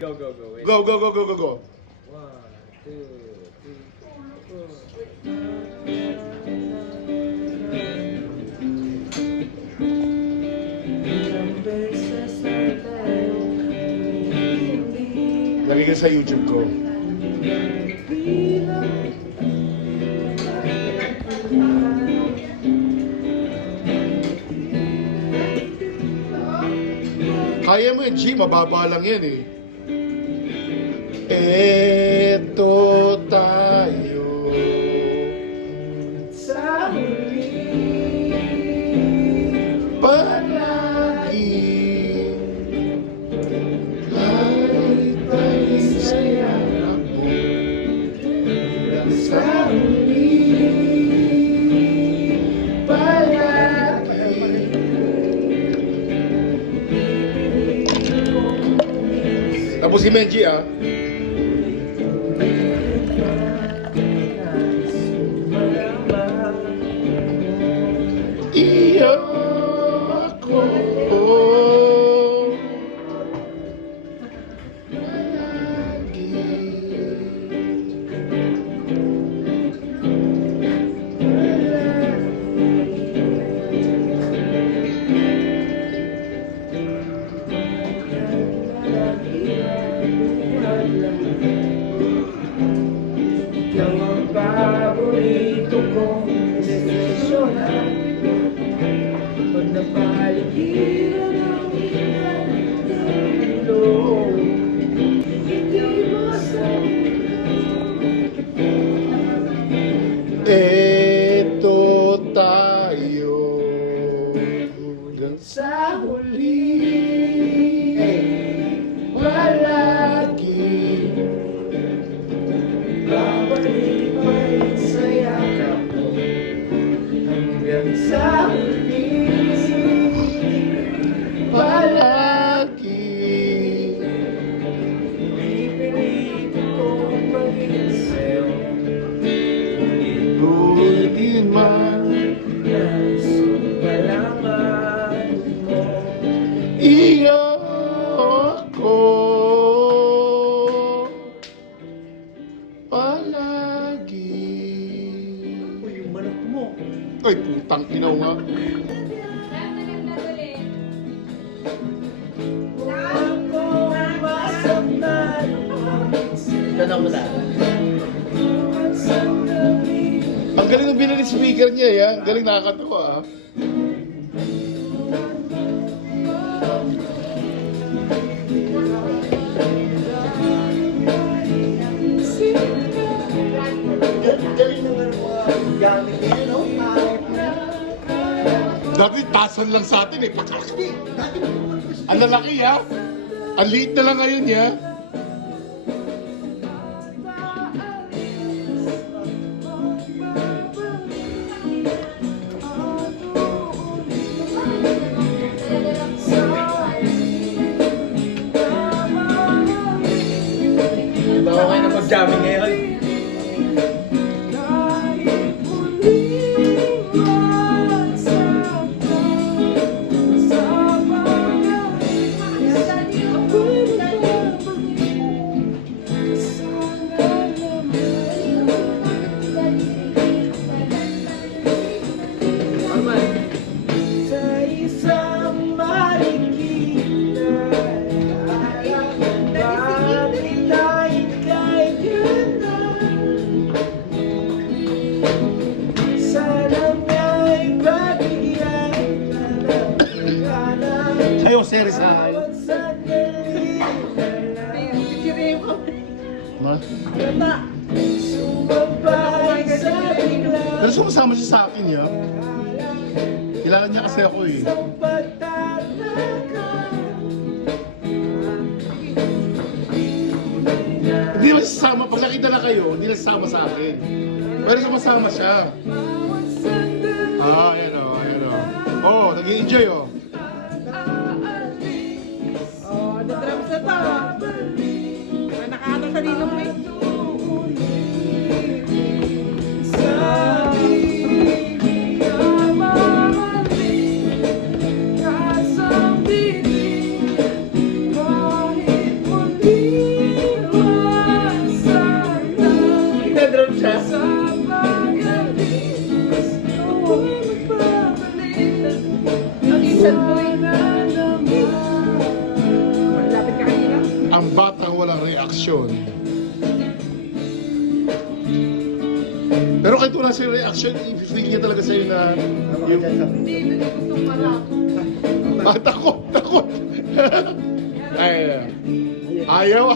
Go, go, go. Wait. Go, go, go, go, go, go. 1, 2, 3, 4. Lagi ka sa YouTube ko. Kaya mo yun, G. Mababa lang yan eh. Eto tayo sa huli palagi kahit ay saya mo sa huli palagi. Tapos si Menji ah. Iyo ako palagi. Ikaw ang paborito kong desisyonan. Pag napaligiran ang ikalo, hindi Eto tayo hanggang sa huli palagi. babalik pa rin sa yakap mo hanggang sa huli. Palagi. Pipilitin kong maging sa'yo, Ulitin man malaman mo. iyo ako palagi. Uy, yung manok mo. Ay, putang inaw nga. Tanong mo na. Ang galing ng binili speaker niya, ya. Ang galing, nakakatawa, ah. Galing naman mga gamit niyo, no? Dati tasan lang sa atin, eh. Pakalaki. Ang lalaki, ha. Ang liit na lang ngayon, ya. Baka kayo na mag-jamming ngayon. Sa isang marikina, bakit tayo kay ganda? Sana may babigyan ka ng Sa'yo, series, ha. bawat sandali na Ma? sumabay sa bigla. Pero sumasama siya sa akin, ya. Kilala niya kasi ako, eh. Sa pagtataka, Hindi naman sasama. Pag nakita na kayo, hindi na sasama sa akin. Pero sumasama siya. bawat sandali Ah, ayan o, ayan o. Oo, nag-i-enjoy o. Oh, the drums na to. May nakaano sa ninong mo eh. Kasang dinig, kahit muli. Ang batang walang reaksyon. Pero kahit wala sa'yo reaction, i-feel niya talaga sa'yo na yung... Takot. Ayaw.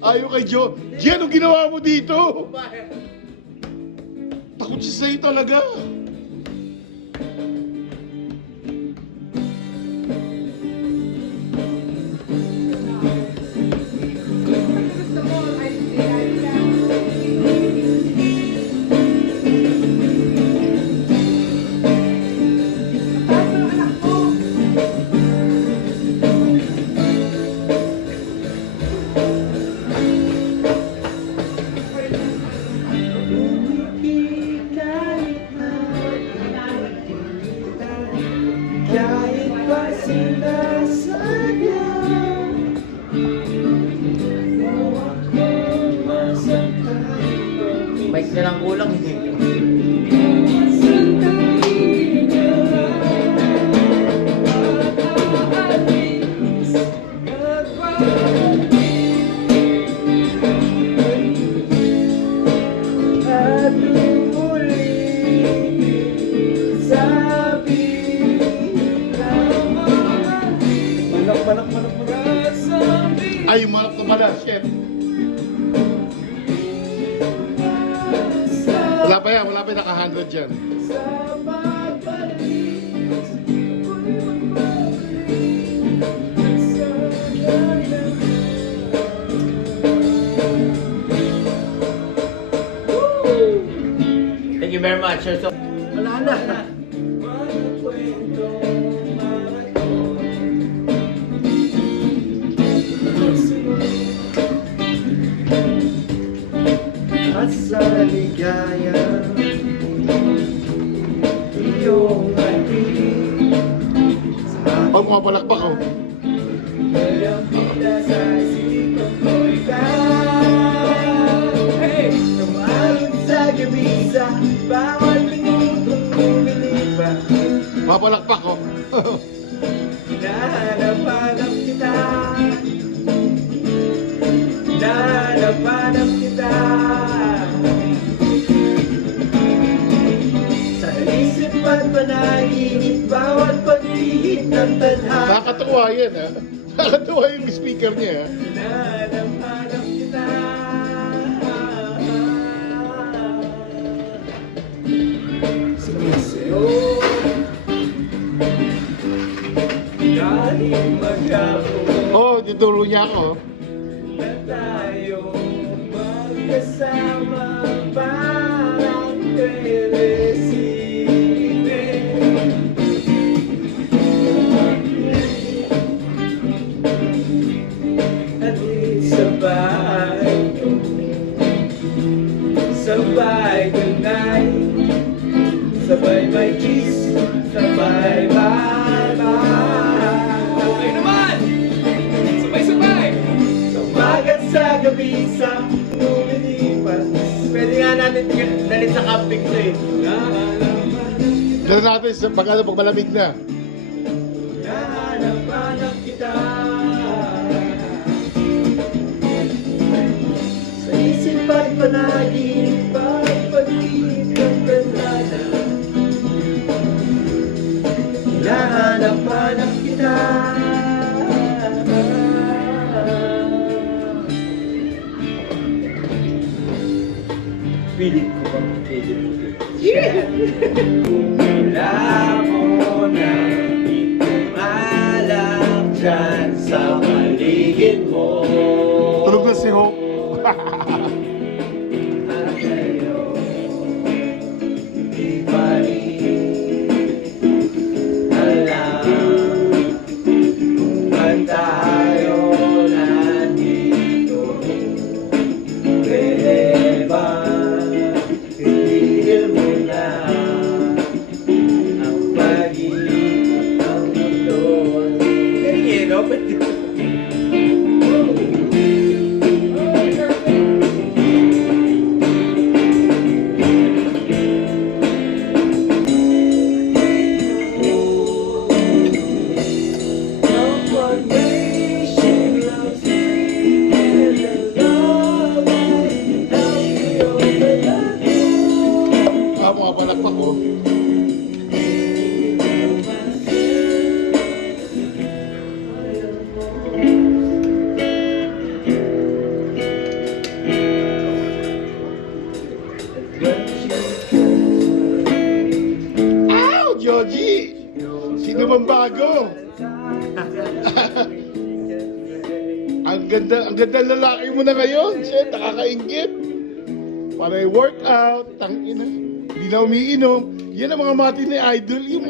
Ayaw kay Joe. Gian, anong ginawa mo dito? Takot siya sa'yo talaga. Kahit pa sinasadya mo ako masaktan. Mic na lang kulang. Ay, malap na pala, shit. Wala pa yan, naka-100 dyan. Thank you very much, sir. So, wala na. At sa ligaya iyong ating Pag pumapalakpak ako. kaya pila sa isipang ko ikaw. Hey! Tumalon sa gabi sa bawat minutong lumilipas. Pumapalakpak ako. Hinahanap-hanap kita. Hinahanap-hanap kita. Sa isip at panaginip, bawat pag-ihit ng tadhana. Nakakatuwa yan, ha? Nakakatuwa yung speaker niya, ha? Hinahanap-hanap kita. Sumisayo dahil maghapon Oh, dituro niya ako. na tayo magkasama parang teresine. At sabay ko, sabay tonight, sabay may kiss, sabay bye-bye. Okay naman! Sabay-sabay! Sa umagat sa gabi sa lumilipas. Pwede nga natin dalit sa camping to eh. Dala natin sa pag malamig na. Nahanap-hanap kita. Sa isip at panaginip at pag-ibig ng gandana. Nahanap-hanap kita. Pilit ko bang pilit mo dito? Yeah! Kumila mo na itong alak dyan sa paligid mo. Tulog na si Hope. At ngayon, di pa rin alam kung ba't tayo nandito. Pwede ba itigil mo na ang pag-ibig ng mundo? Ganyan, no? ang ganda ng lalaki mo na ngayon. Shit, nakakaingit. Para workout, tangina. Hindi na umiinom. Yan ang mga mati ni idol. Yung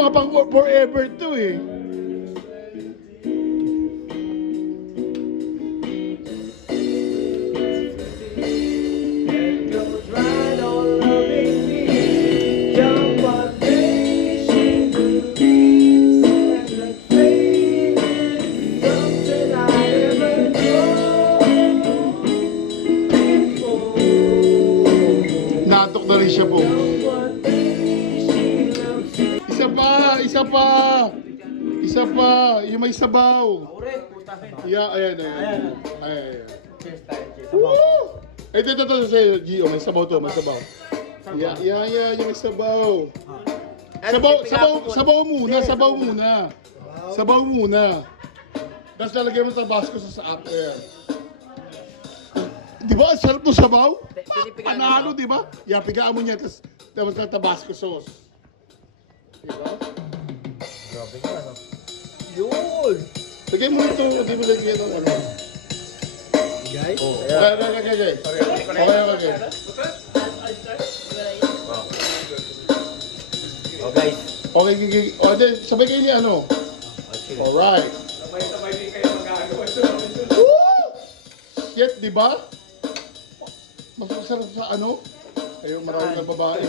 mga pang forever to eh. Natok na rin siya po. Isa pa. Yung may sabaw. Yeah, ayan. Woo! Ito, sa'yo, Gio, may sabaw to, may sabaw. Yeah, yung may sabaw. Sabaw muna. Tapos lalagyan mo sa basco sa saap. Ayan. Di ba? Ang sarap ng sabaw? Panalo, di ba? Yeah, pigaan mo niya, tapos na tabasco sauce. Diba? Grabe ka, no? Yun! Lagay mo ito, di mo lagyan ng ano. Guys? Okay. Oh, guys. Okay. O, then, sabay kayo ni ano? Alright. Sabay din kayo magagawa sa Woo! Shit, di ba? Mas masarap sa ano? Ayun, marami na babae.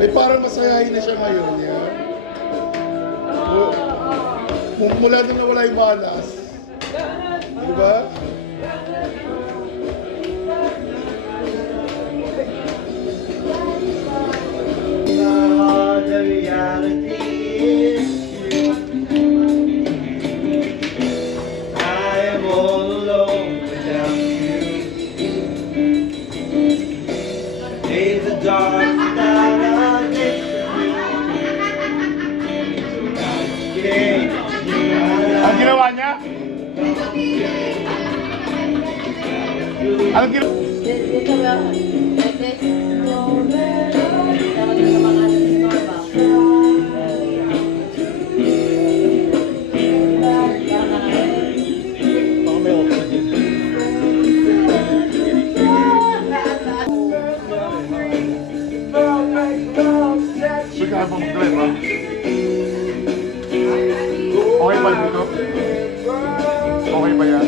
Ay, parang masayahin na siya ngayon, yan. Mula nung nawala yung malas. Diba? The reality is I am all alone without you. Days are dark without a difference. Ang ginawa niya? Ang ginawa? Dito ba? Dapat na mga Starbucks. Baka may oxygen. Sige ka ba mag-drive, ha? Okay ba dito? Okay ba yan?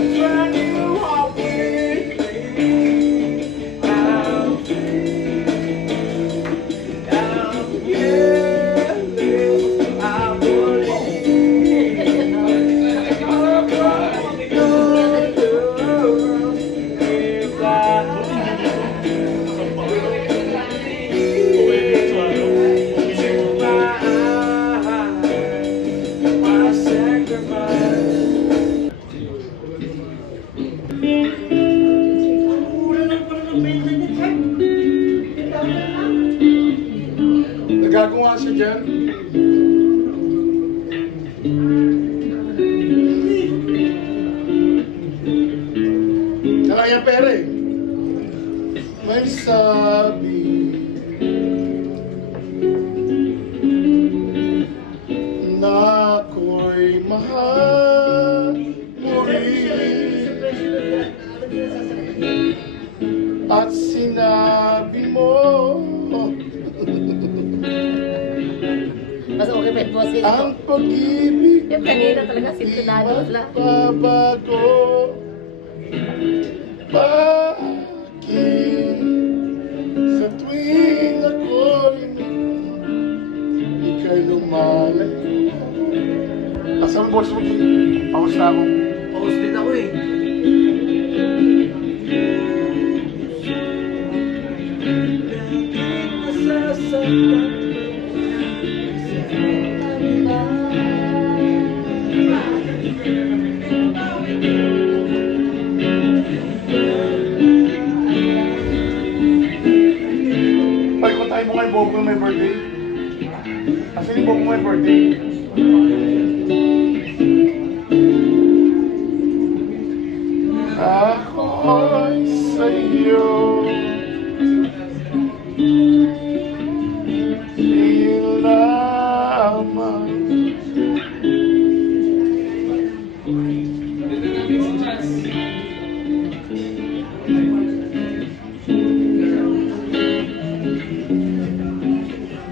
Nagagawa siya dyan. Kaya yung pera eh. May sabi na ako'y mahal mo rin. At sinabi mo Bakit po sila? Ang pag-ibig Yung kanina talaga sintunado sila. babago. Bakit sa tuwing ako'y ika'y lumalayo? Asan boss mo? Paus na ako. Post din ako eh. Pag kung tayo mo kay Bobo may birthday. Kasi ni Bobo may birthday. Ako'y sa'yo. Di lamang.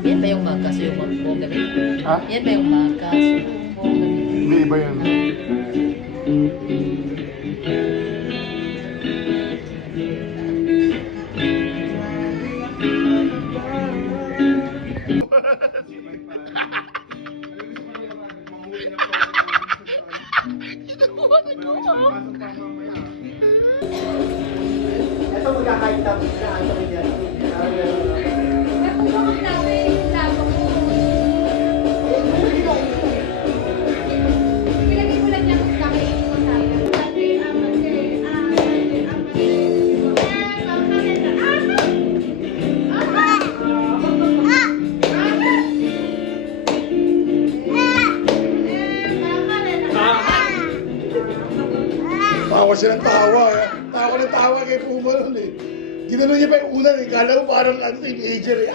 Yan ba yung magkas yung magpogami? Ha? Yan ba yung magkas yung magpogami? Hindi iba yan. Ito magkakain tapos na ano rin yan. Tawa siya ng tawa. Tawa ng tawa kay Puma nun eh. Ginano niya pa yung una eh. Kala ko parang ano, teenager eh.